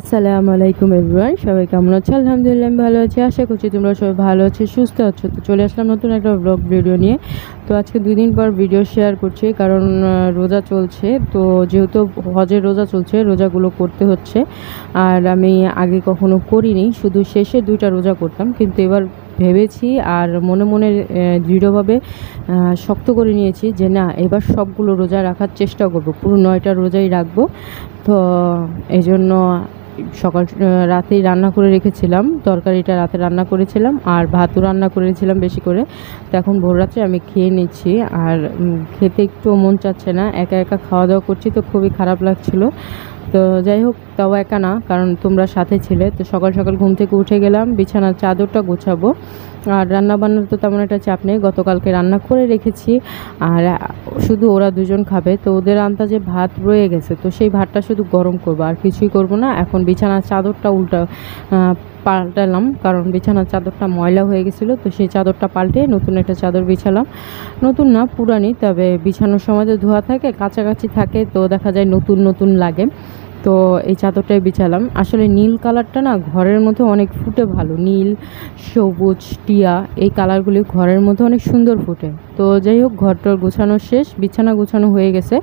আসসালামু আলাইকুম এভরিওয়ান, সবাই কেমন আছো? আলহামদুলিল্লাহ আমি ভালো আছি। আশা করছি তোমরা সবাই ভালো আছো, সুস্থ আছো। তো চলে আসলাম নতুন একটা ব্লগ ভিডিও নিয়ে। তো আজকে 2 দিন পর ভিডিও শেয়ার করছি, কারণ রোজা চলছে। তো যেহেতু হজের রোজা চলছে, রোজাগুলো করতে হচ্ছে। আর আমি আগে কখনো করিনি, শুধু শেষে 2টা রোজা করতাম, কিন্তু এবার ভেবেছি আর মনে মনে দৃঢ়ভাবে শক্ত করে নিয়েছি যে না, এবার সবগুলো রোজা রাখার চেষ্টা করব, পুরো 9টা রোজাই রাখবো। তো এই জন্য রাতেই রান্না করে রেখেছিলাম, তরকারিটা রাতে রান্না করেছিলাম আর ভাতও রান্না করেছিলাম বেশি করে। তো এখন ভোররাত্রে আমি খেয়ে নিচ্ছি। আর খেতে একটু মন চাচ্ছে না, একা একা খাওয়া দাওয়া করছি, তো খুবই খারাপ লাগছিল। তো যাই হোক, তাও একা না, কারণ তোমরা সাথে ছিলে। তো সকাল সকাল ঘুম থেকে উঠে গেলাম, বিছানার চাদরটা গোছাবো। আর রান্না বান্নার তো তেমন একটা চাপ নেই, গতকালকে রান্না করে রেখেছি। আর শুধু ওরা দুজন খাবে, তো ওদের আন্দাজে ভাত রয়ে গেছে, তো সেই ভাতটা শুধু গরম করবো, আর কিছুই করব না। এখন বিছানার চাদরটা পাল্টালাম, কারণ বিছানার চাদরটা ময়লা হয়ে গেছিলো, তো সেই চাদরটা পাল্টে নতুন একটা চাদর বিছালাম। নতুন না, পুরানি, তবে বিছানোর সময় তো ধোয়া থাকে, কাছাকাছি থাকে, তো দেখা যায় নতুন নতুন লাগে। তো এই চাদরটাই বিছালাম। আসলে নীল কালারটা না ঘরের মধ্যে অনেক ফুটে ভালো, নীল, সবুজ, টিয়া, এই কালারগুলি ঘরের মধ্যে অনেক সুন্দর ফুটে। তো যাই হোক, ঘরটার গোছানো শেষ, বিছানা গোছানো হয়ে গেছে।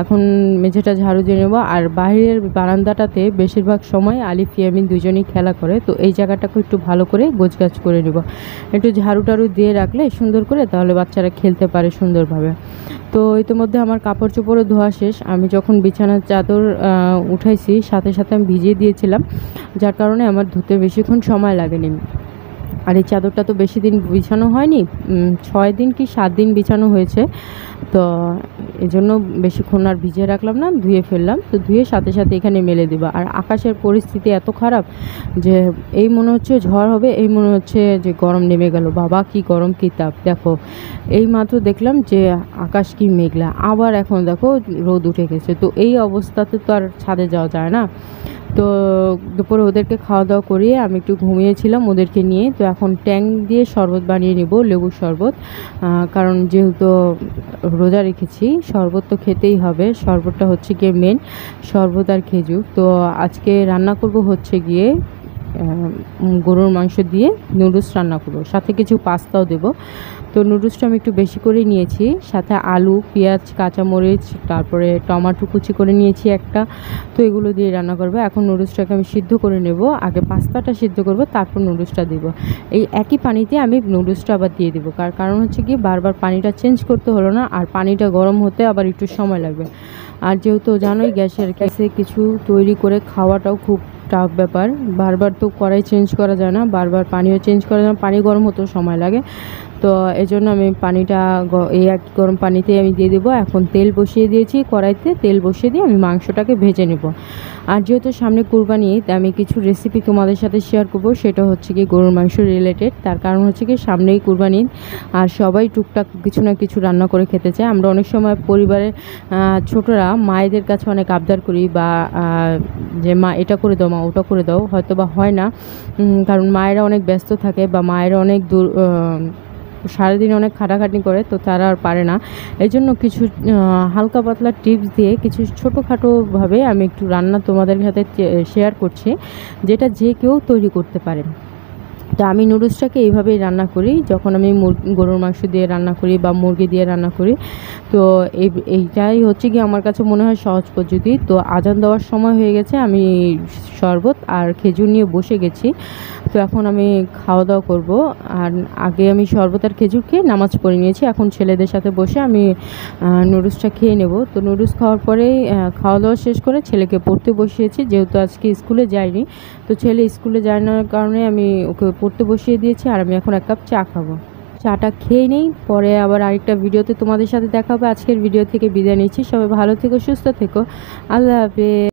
এখন মেঝেটা ঝাড়ু দিয়ে নেবো। আর বাইরের বারান্দাটাতে বেশিরভাগ সময় আলিফ ইয়ামিন দুজনেই খেলা করে, তো এই জায়গাটাকে একটু ভালো করে গোছগাছ করে নেব। একটু ঝাড়ু টাড়ু দিয়ে রাখলে সুন্দর করে, তাহলে বাচ্চারা খেলতে পারে সুন্দরভাবে। তো ইতিমধ্যে আমার কাপড় চোপড়ও ধোয়া শেষ। আমি যখন বিছানার চাদর উঠাইছি, সাথে সাথে আমি ভিজিয়ে দিয়েছিলাম, যার কারণে আমার ধুতে বেশিক্ষণ সময় লাগেনি। আর এই চাদরটা তো বেশি দিন বিছানো হয়নি, 6 দিন কি 7 দিন বিছানো হয়েছে। তো এই জন্য বেশিক্ষণ আর ভিজিয়ে রাখলাম না, ধুয়ে ফেললাম। তো ধুয়ে সাথে সাথে এখানে মেলে দেবো। আর আকাশের পরিস্থিতি এত খারাপ যে এই মনে হচ্ছে ঝড় হবে, এই মনে হচ্ছে যে গরম নেমে গেল। বাবা কি গরম, কি তাপ! দেখো, এই মাত্র দেখলাম যে আকাশ কি মেঘলা, আবার এখন দেখো রোদ উঠে গেছে। তো এই অবস্থাতে তো আর ছাদে যাওয়া যায় না। তো দুপুরে ওদেরকে খাওয়া দাওয়া করিয়ে আমি একটু ঘুমিয়েছিলাম ওদেরকে নিয়ে। তো এখন ট্যাং দিয়ে শরবত বানিয়ে নেব, লেবুর শরবত। কারণ যেহেতু রোজা রেখেছি, শরবত তো খেতেই হবে। শরবতটা হচ্ছে গিয়ে মেন, শরবত আর খেজুর। তো আজকে রান্না করব হচ্ছে গিয়ে গরুর মাংস দিয়ে নুডলস রান্না করব, সাথে কিছু পাস্তাও দেব। তো নুডলসটা আমি একটু বেশি করে নিয়েছি, সাথে আলু, পেঁয়াজ, কাঁচামরিচ, তারপরে টমেটো কুচি করে নিয়েছি একটা। তো এগুলো দিয়ে রান্না করবো। এখন নুডলসটাকে আমি সিদ্ধ করে নেব, আগে পাস্তাটা সিদ্ধ করব, তারপর নুডলসটা দেবো। এই একই পানিতে আমি নুডলসটা আবার দিয়ে দেবো, কারণ হচ্ছে কি বারবার পানিটা চেঞ্জ করতে হলো না, আর পানিটা গরম হতে আবার একটু সময় লাগবে। আর যেহেতু জানোই গ্যাসের কাছে কিছু তৈরি করে খাওয়াটাও খুব টাফ ব্যাপার, বারবার তো কড়াই চেঞ্জ করা যায় না, বারবার পানিও চেঞ্জ করা যায় না, পানি গরম হতেও সময় লাগে। তো এই জন্য আমি পানিটা এই এক গরম পানিতে আমি দিয়ে দেবো। এখন তেল বসিয়ে দিয়েছি, কড়াইতে তেল বসিয়ে দিয়ে আমি মাংসটাকে ভেজে নেব। আর যেহেতু সামনে কুরবানি, আমি কিছু রেসিপি তোমাদের সাথে শেয়ার করব, সেটা হচ্ছে কি গরুর মাংস রিলেটেড। তার কারণ হচ্ছে কি সামনেই কুরবানি, আর সবাই টুকটাক কিছু না কিছু রান্না করে খেতে চায়। আমরা অনেক সময় পরিবারের ছোটরা মায়েদের কাছে অনেক আবদার করি, বা যে মা এটা করে দাও, মা ওটা করে দাও, হয়তো বা হয় না, কারণ মায়েরা অনেক ব্যস্ত থাকে, বা মায়েরা অনেক দূর সারাদিন অনেক খাটাখাটনি করে, তো তারা আর পারে না। এই জন্য কিছু হালকা পাতলা টিপস দিয়ে কিছু ছোটোখাটোভাবে আমি একটু রান্না তোমাদের সাথে শেয়ার করছি, যেটা যে কেউ তৈরি করতে পারে। তো আমি নুডলসটাকে এইভাবেই রান্না করি যখন আমি গরুর মাংস দিয়ে রান্না করি বা মুরগি দিয়ে রান্না করি। তো এইটাই হচ্ছে কি আমার কাছে মনে হয় সহজ পদ্ধতি। তো আজান দেওয়ার সময় হয়ে গেছে, আমি শরবত আর খেজুর নিয়ে বসে গেছি। তো এখন আমি খাওয়া দাওয়া করব। আর আগে আমি শরবত আর খেজুর খেয়ে নামাজ পড়ে নিয়েছি, এখন ছেলেদের সাথে বসে আমি নুডলসটা খেয়ে নেব। তো নুডলস খাওয়ার পরেই খাওয়া দাওয়া শেষ করে ছেলেকে পড়তে বসিয়েছি, যেহেতু আজকে স্কুলে যায়নি। তো ছেলে স্কুলে যায় না কারণে আমি ওকে পড়তে বসিয়ে দিয়েছি। আর আমি এখন 1 কাপ চা খাবো, চাটা খেয়ে নেই, পরে আবার আরেকটা ভিডিওতে তোমাদের সাথে দেখা হবে। আজকের ভিডিও থেকে বিদায় নিচ্ছি, সবাই ভালো থেকো, সুস্থ থেকো, আল্লাহ হাফেজ।